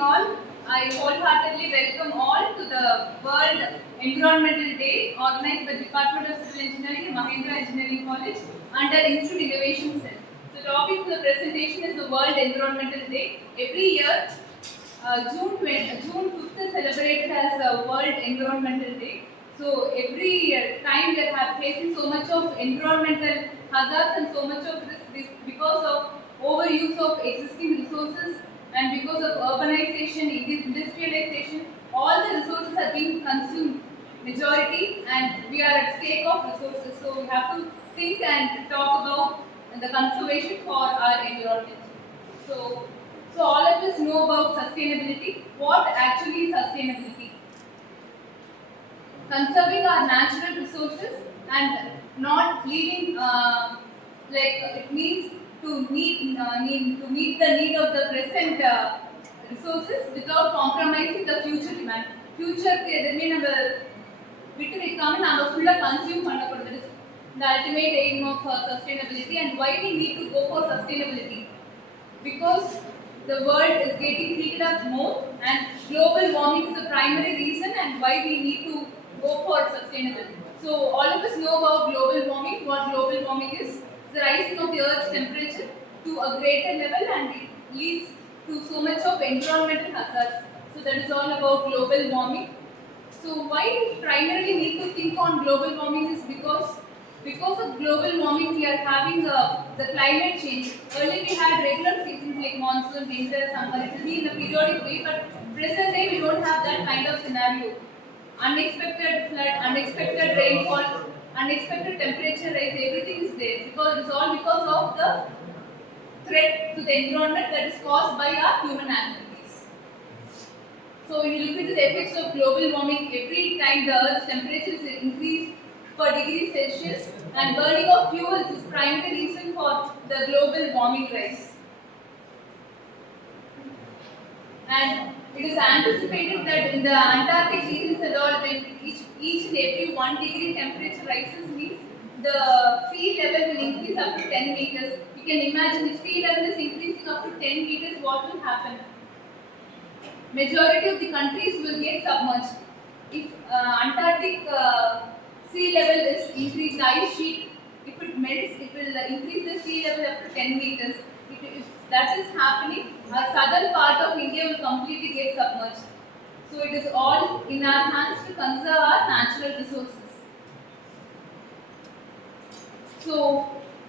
evening all. I wholeheartedly welcome all to the World Environmental Day organized by the Department of Civil Engineering and Mahindra Engineering College under Institute Innovation Cell. The topic for the presentation is the World Environmental Day. Every year, June 5th is celebrated as a World Environmental Day. So every time we are facing so much of environmental hazards and so much of risk because of overuse of existing resources and because of urbanization, industrialization, all the resources are being consumed majority and we are at stake of resources. So we have to think and talk about the conservation for our environment. So, so all of us know about sustainability. What actually is sustainability? Conserving our natural resources and not leaving it means to meet the need of the present resources without compromising the future demand. Future எதுவுமே நம்ம விட்டு வைக்காம நாம ஃபுல்லா consume பண்ணக்கூடாது. The ultimate aim of sustainability and why we need to go for sustainability because the world is getting heated up more and global warming is the primary reason and why we need to go for sustainability. So all of us know about global warming. What global warming is? The rising of the Earth's temperature to a greater level and it leads to so much of environmental hazards. So that is all about global warming. So why we primarily need to think on global warming is because of global warming we are having the climate change. Earlier we had regular seasons like monsoon, winter, summer. It will be in a periodic way, but present day we don't have that kind of scenario. Unexpected flood, unexpected rainfall, unexpected temperature rise, everything is there because it's all because of the threat to the environment that is caused by our human activities. So when you look into the effects of global warming, every time the Earth's temperature is increased per degree Celsius and burning of fuels is primary reason for the global warming rise. And it is anticipated that in the Antarctic regions and all, when each and every 1 degree temperature rises means the sea level will increase up to 10 meters. You can imagine if sea level is increasing up to 10 meters, what will happen? Majority of the countries will get submerged. If Antarctic sea level is increased, the ice sheet, if it melts, it will increase the sea level up to 10 meters. If that is happening, our southern part of India will completely get submerged. So it is all in our hands to conserve our natural resources. So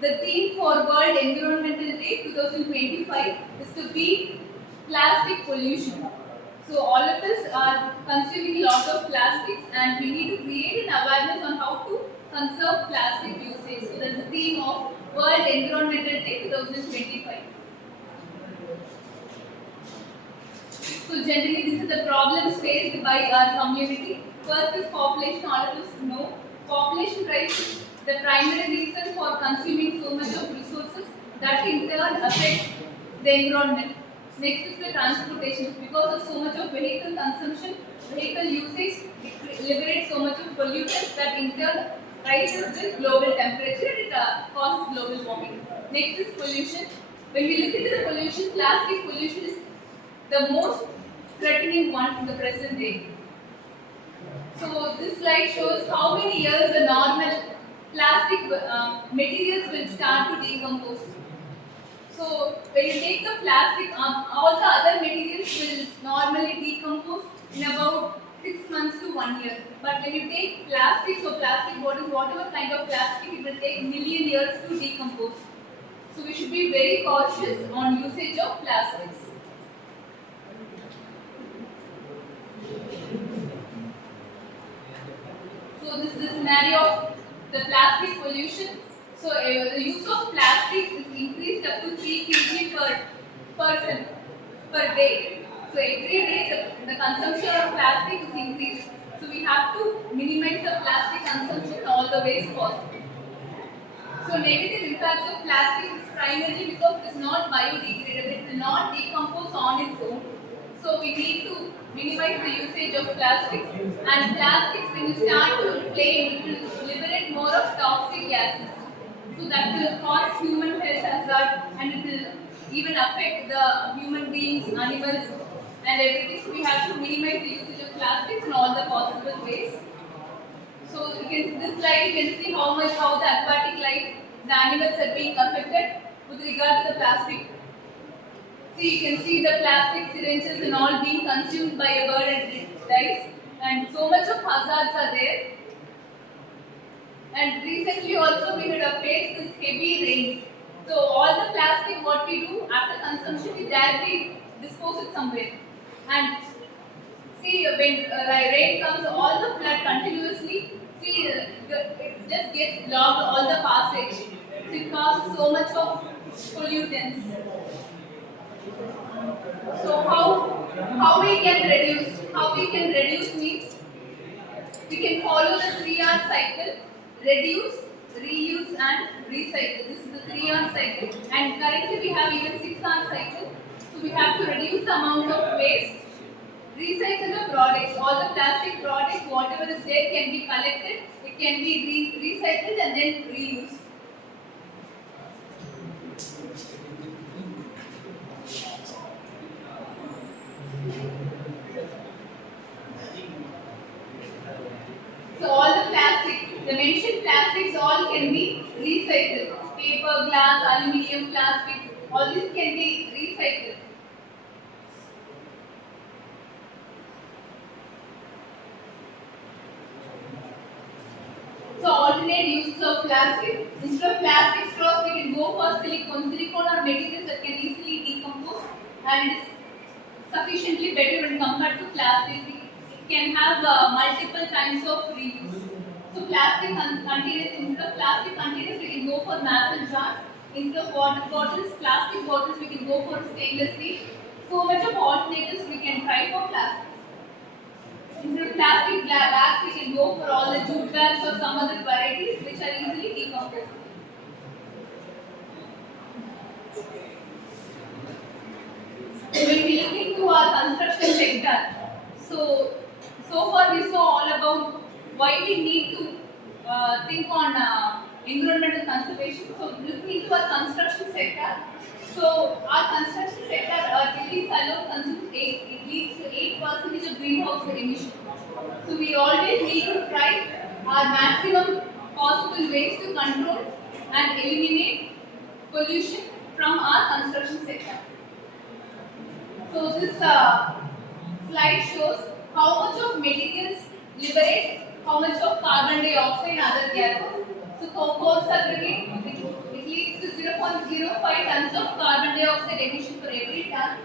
the theme for World Environmental Day 2025 is to beat plastic pollution. So all of us are consuming a lot of plastics and we need to create an awareness on how to conserve plastic usage. So that's the theme of World Environmental Day 2025. So generally this is the problems faced by our community. First is population, all of us know. Population rise is the primary reason for consuming so much of resources that in turn affects the environment. Next is the transportation. Because of so much of vehicle consumption, vehicle usage, it liberates so much of pollutants that in turn rises with global temperature and it causes global warming. Next is pollution. When we look into the pollution, plastic pollution is the most threatening one in the present day. So this slide shows how many years the normal plastic materials will start to decompose. So when you take the plastic, all the other materials will normally decompose in about 6 months to 1 year. But when you take plastic, so plastic bottles, whatever kind of plastic, it will take million years to decompose. So we should be very cautious on usage of plastics. So this is the scenario of the plastic pollution. So the use of plastic is increased up to 3 kg per person per day. So every day the consumption of plastic is increased. So we have to minimize the plastic consumption all the ways possible. So negative impacts of plastic is primarily because it is not biodegradable. It will not decompose on its own. So we need to minimize the usage of plastics. And plastics, when you start to flame, it will liberate more of toxic gases. So that will cause human health hazard and it will even affect the human beings, animals and everything. So we have to minimize the usage of plastics in all the possible ways. So you can this slide you can see how the aquatic life, the animals are being affected with regard to the plastic. See, you can see the plastic syringes and all being consumed by a bird and it dies, and so much of hazards are there. And recently also we had faced this heavy rain. So all the plastic what we do after consumption we directly dispose it somewhere. And see when rain comes, all the flood continuously. See, it just gets blocked all the passage. So it causes so much of pollutants. So how we can reduce? How we can reduce means we can follow the 3R cycle: reduce, reuse, and recycle. This is the 3R cycle. And currently we have even 6R cycle. So we have to reduce the amount of waste, recycle the products. All the plastic products, whatever is there, can be collected. It can be recycled and then reused. So all the plastic, the mentioned plastics, all can be recycled. Paper, glass, aluminium, plastic, all these can be recycled. So alternate uses of plastic. Instead of plastic straws, we can go for silicone. Silicone are materials that can easily decompose and it is sufficiently better when compared to plastic. It can have multiple times of reuse. So plastic containers, instead of plastic containers, we can go for mason jars. Instead of water bottles, plastic bottles, we can go for stainless steel. So much of alternatives we can try for plastic. Instead of plastic bags, we can go for all the jute bags or some other varieties which are easily decomposed. When we look into our construction sector, so far we saw all about why we need to think on environmental conservation. So looking into our construction sector, so our construction sector buildings alone consumes it leads to 8% of greenhouse emission. So we always need to try our maximum possible ways to control and eliminate pollution from our construction sector. So this slide shows how much of materials liberate how much of carbon dioxide and other gases. So coarse aggregate, it leads to 0.05 tons of carbon dioxide emission for every ton.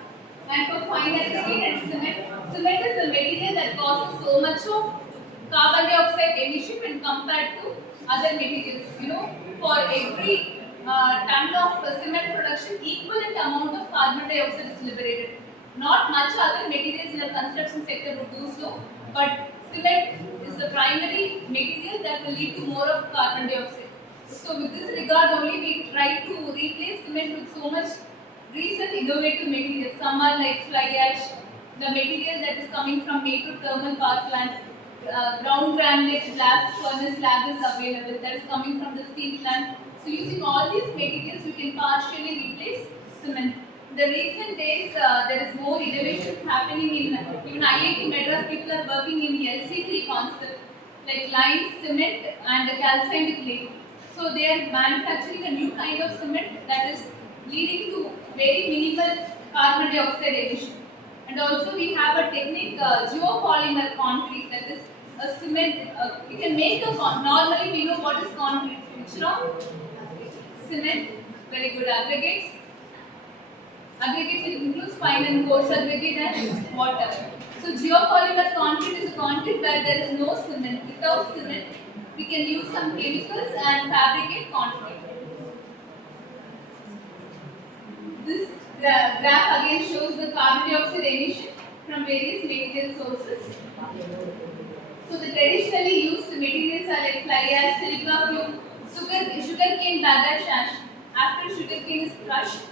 And for fine aggregate and cement is the material that causes so much of carbon dioxide emission when compared to other materials. For every ton of cement production, equivalent amount of carbon dioxide is liberated. Not much other materials in the construction sector would do so, but cement is the primary material that will lead to more of carbon dioxide. So with this regard only we try to replace cement with so much recent innovative materials. Some are like fly ash, the material that is coming from Metro thermal power plant, ground granulated blast furnace slag is available that is coming from the steel plant. So using all these materials we can partially replace cement. The recent days there is more innovations happening in even IIT Madras. People are working in the LC3 concept like lime, cement and calcined clay. So they are manufacturing a new kind of cement that is leading to very minimal carbon dioxide emission. And also we have a technique geopolymer concrete, that is a cement. You can make normally we know what is concrete. Which rock? Cement. Very good. Aggregates. Aggregates includes fine and coarse aggregate and water. So geopolymer concrete is a concrete where there is no cement. Without cement, we can use some chemicals and fabricate concrete. This graph again shows the carbon dioxide emission from various material sources. So the traditionally used materials are like fly ash, silica fume, sugarcane bagasse ash. After sugarcane is crushed,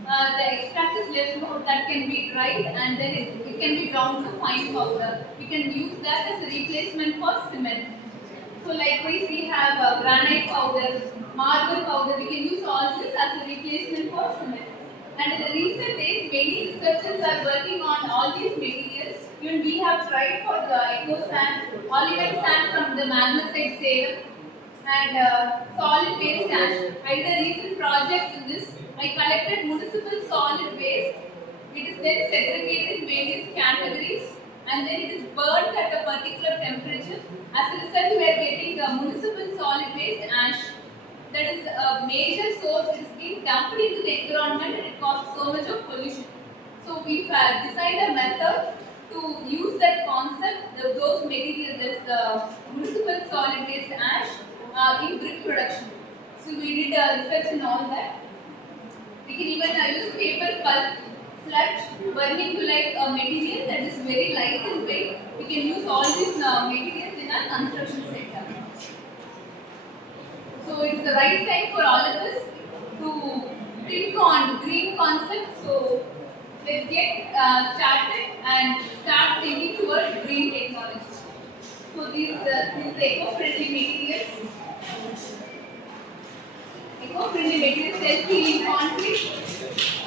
the extract is left over that can be dried and then it can be ground to fine powder. We can use that as a replacement for cement. So likewise we have granite powder, marble powder. We can use all this as a replacement for cement. And in the recent days, many researchers are working on all these materials. Even we have tried for the eco sand, polymer sand from the magnesite Salem, and solid waste ash. I did a recent project in this. I collected municipal solid waste. It is then segregated in various categories, and then it is burned at a particular temperature. As a result, we are getting municipal solid waste ash. That is a major source. It is being dumped into the environment and it causes so much of pollution. So we have designed a method to use that concept, those materials, that's the municipal solid waste ash, in brick production. So we did research and all that. We can even use paper pulp, sludge, burning to like a material that is very light in weight. We can use all these materials in our construction sector. So it's the right time for all of us to think on green concepts. So let's get started and start thinking towards green technology. So these eco-friendly materials. Eco-friendly materials, self-healing concrete,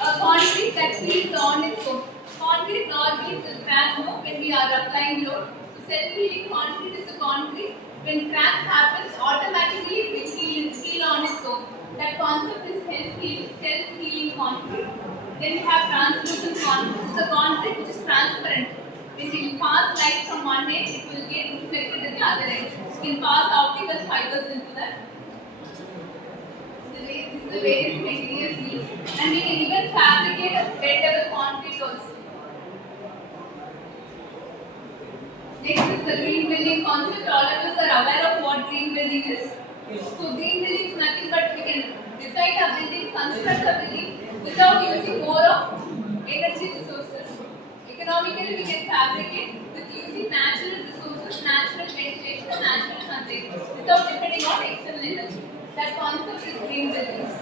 a concrete that heals on its own. Concrete normally will crack when we are applying load. So self-healing concrete is a concrete. When crack happens, automatically it will heal on its own. That concept is self-healing concrete. Then we have translucent concrete. It's a concrete which is transparent. When it will pass light from one end, it will get reflected at the other end. You can pass optical fibers into that. This is the various materials used, and we can even fabricate a bendable concrete also. Next is the green building concept. All of us are aware of what green building is. So green building is nothing but we can design a building, construct a building without using more of energy resources. Economically, we can fabricate with using natural resources, natural ventilation, and natural sunlight without depending on external energy. That concept is green buildings.